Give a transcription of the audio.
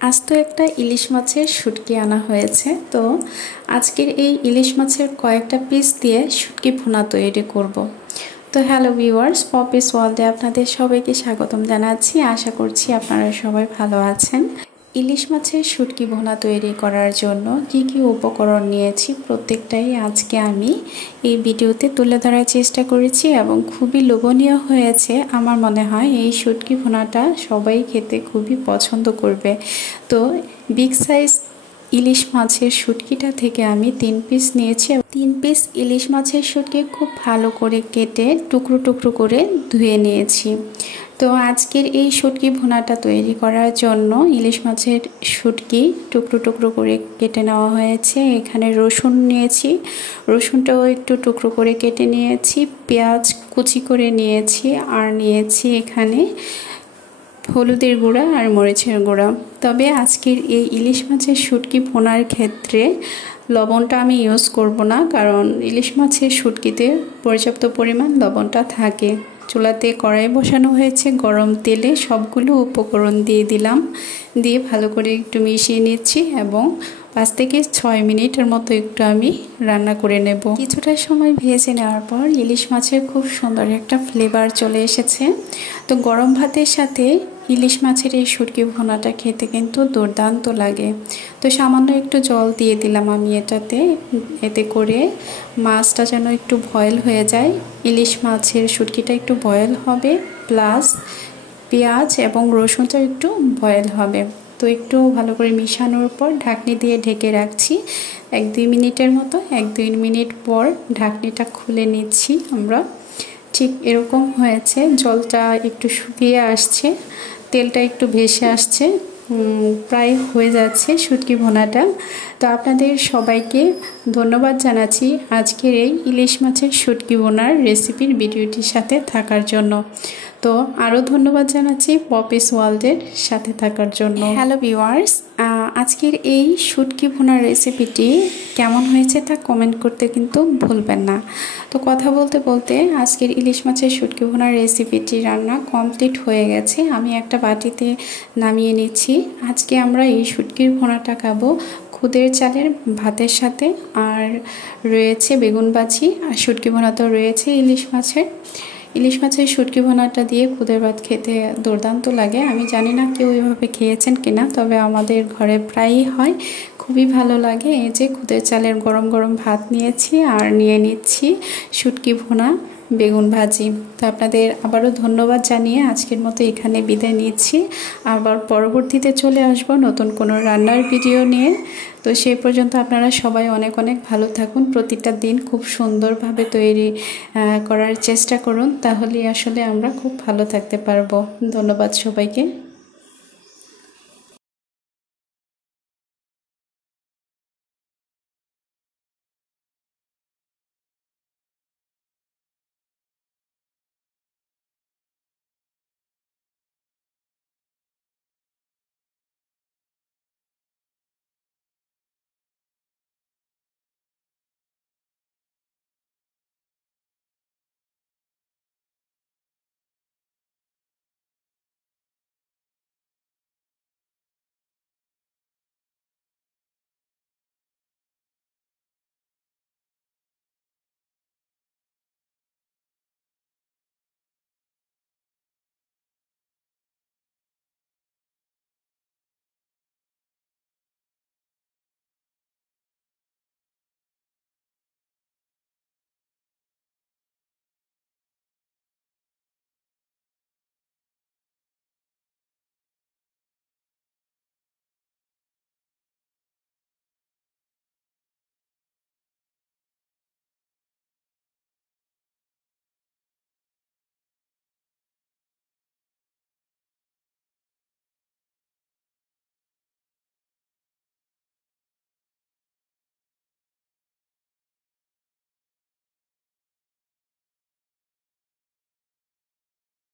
আজ তো একটা ইলিশ মাছের শুটকি আনা হয়েছে। তো আজকের এই ইলিশ মাছের কয়েকটা পিস দিয়ে শুটকি ভুনা তৈরি করব। তো হ্যালো ভিউয়ার্স, পপিস ওয়ার্ল্ডে আপনাদের সবাইকে স্বাগতম জানাচ্ছি। আশা করছি আপনারা সবাই ভালো আছেন। ইলিশ মাছের শুটকি ভুনা তৈরি করার জন্য কি কি উপকরণ নিয়েছি প্রত্যেকটাই আজকে আমি এই ভিডিওতে তুলে ধরার চেষ্টা করেছি এবং খুবই লোভনীয় হয়েছে। আমার মনে হয় এই শুটকি ভুনাটা সবাই খেতে খুবই পছন্দ করবে। তো বিগ সাইজ ইলিশ মাছের শুটকিটা থেকে আমি 3 পিস নিয়েছি। 3 পিস ইলিশ মাছের শুটকি খুব ভালো করে কেটে টুকরো টুকরো করে ধুয়ে নিয়েছি। তো আজকের এই শুটকি ভুনাটা তৈরি করার জন্য ইলিশ মাছের শুটকি টুকরো টুকরো করে কেটে নেওয়া হয়েছে। এখানে রসুন নিয়েছি, রসুনটাও একটু টুকরো করে কেটে নিয়েছি। পেঁয়াজ কুচি করে নিয়েছি, আর নিয়েছি এখানে হলুদের গুঁড়া আর মরিচের গুঁড়া। তবে আজকের এই ইলিশ মাছের শুটকি ভুনার ক্ষেত্রে লবণটা আমি ইউজ করব না, কারণ ইলিশ মাছের শুটকিতে পর্যাপ্ত পরিমাণ লবণটা থাকে। চুলাতে কড়াই বসানো হয়েছে, গরম তেলে সবগুলো উপকরণ দিয়ে দিলাম, দিয়ে ভালো করে একটু মিশিয়ে নিচ্ছি এবং 5 থেকে 6 মিনিটের মতো একটু আমি রান্না করে নেব। কিছুটা সময় ভেজে নেওয়ার পর ইলিশ মাছের খুব সুন্দর একটা ফ্লেভার চলে এসেছে। তো গরম ভাতের সাথে ইলিশ মাছের এই শুটকি ভুনাটা খেতে কিন্তু দুর্দান্ত লাগে। তো সামান্য একটু জল দিয়ে দিলাম আমি এতে করে মাছটা যেন একটু বয়েল হয়ে যায়। ইলিশ মাছের শুটকিটা একটু বয়েল হবে, প্লাস পেঁয়াজ এবং রসুনটা একটু বয়েল হবে। তো একটু ভালো করে মিশানোর পর ঢাকনি দিয়ে ঢেকে রাখছি 1-2 মিনিটের মতো। 1-2 মিনিট পর ঢাকনিটা খুলে নিচ্ছি আমরা। ঠিক এরকম হয়েছে, জলটা একটু শুকিয়ে আসছে, তেলটা একটু ভেসে আসছে, প্রায় হয়ে যাচ্ছে শুটকি ভুনাটা। তো আপনাদের সবাইকে ধন্যবাদ জানাচ্ছি আজকের এই ইলিশ মাছের শুটকি ভুনার রেসিপির ভিডিওটির সাথে থাকার জন্য। তো আরও ধন্যবাদ জানাচ্ছি পপিস ওয়ার্ল্ডের সাথে থাকার জন্য। হ্যালো ভিউয়ার্স, আজকের এই শুটকি ভুনার রেসিপিটি কেমন হয়েছে তা কমেন্ট করতে কিন্তু ভুলবেন না। তো কথা বলতে বলতে আজকের ইলিশ মাছের শুটকি ভুনার রেসিপিটি রান্না কমপ্লিট হয়ে গেছে। আমি একটা বাটিতে নামিয়ে নিচ্ছি। আজকে আমরা এই শুটকির ভুনাটা খাবো খুদের চালের ভাতের সাথে, আর রয়েছে বেগুন ভাজি, আর শুটকি ভুনাতেও রয়েছে ইলিশ মাছের শুটকি ভুনাটা দিয়ে খুদের ভাত খেতে দুর্দান্ত লাগে। আমি জানি না কেউ এভাবে খেয়েছেন কিনা, তবে আমাদের ঘরে প্রায়ই হয়, খুবই ভালো লাগে। এই যে খুদের চালের গরম গরম ভাত নিয়েছি, আর নিয়ে নিচ্ছি শুটকি ভুনা, বেগুন ভাজি। তো আপনাদের আবারও ধন্যবাদ জানিয়ে আজকের মতো এখানে বিদায় নিচ্ছি। আবার পরবর্তীতে চলে আসব নতুন কোনো রান্নার ভিডিও নিয়ে। তো সেই পর্যন্ত আপনারা সবাই অনেক অনেক ভালো থাকুন। প্রতিটা দিন খুব সুন্দরভাবে তৈরি করার চেষ্টা করুন, তাহলেই আসলে আমরা খুব ভালো থাকতে পারবো। ধন্যবাদ সবাইকে।